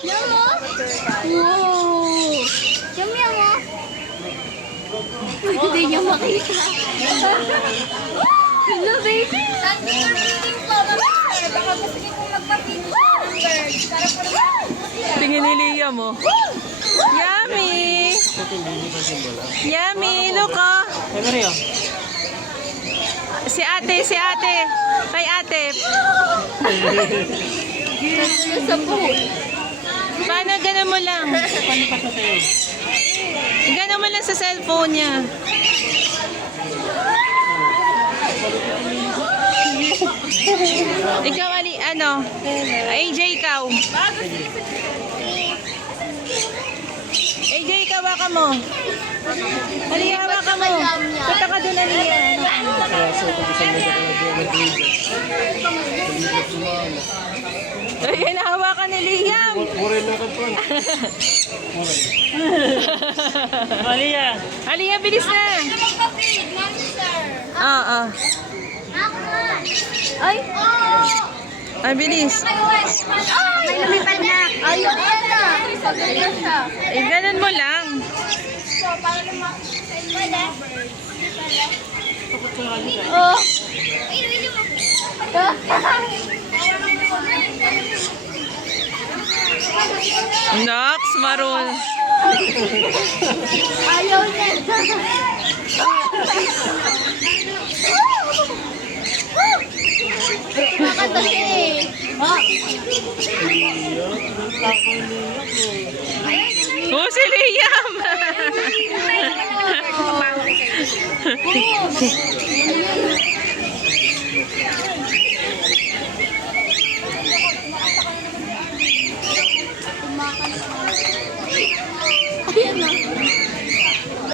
Yum, oh. Wow. Yum, yum, oh. Hindi niyo makita. Hello, baby. Sabi ko reading ko, mamaya. Baka gusto niyo kong magpa-picture. Tingin ni Liam mo. Yummy! Yummy! Look oh! Si ate! Kay ate! Sa buhok. Paano gano'n mo lang? Gano'n mo lang sa cellphone niya. Ikaw, ano? AJ, ikaw. AJ, ikaw, hawaka mo. Halika, hawaka mo. Punta ka doon, Aliyah. Ay, nahawakan ni Liam. Aliyah, bilis na. Oo. Ay! Ay, bilis. May lumipad na. Ayun na. Sabi na siya. Eh, ganun mo lang. Para lumaki sa inyo. Pwede? Oh. Ay, really mo. Nox, marul. Ayaw niya. Makanta siya eh. Oh, si Liam.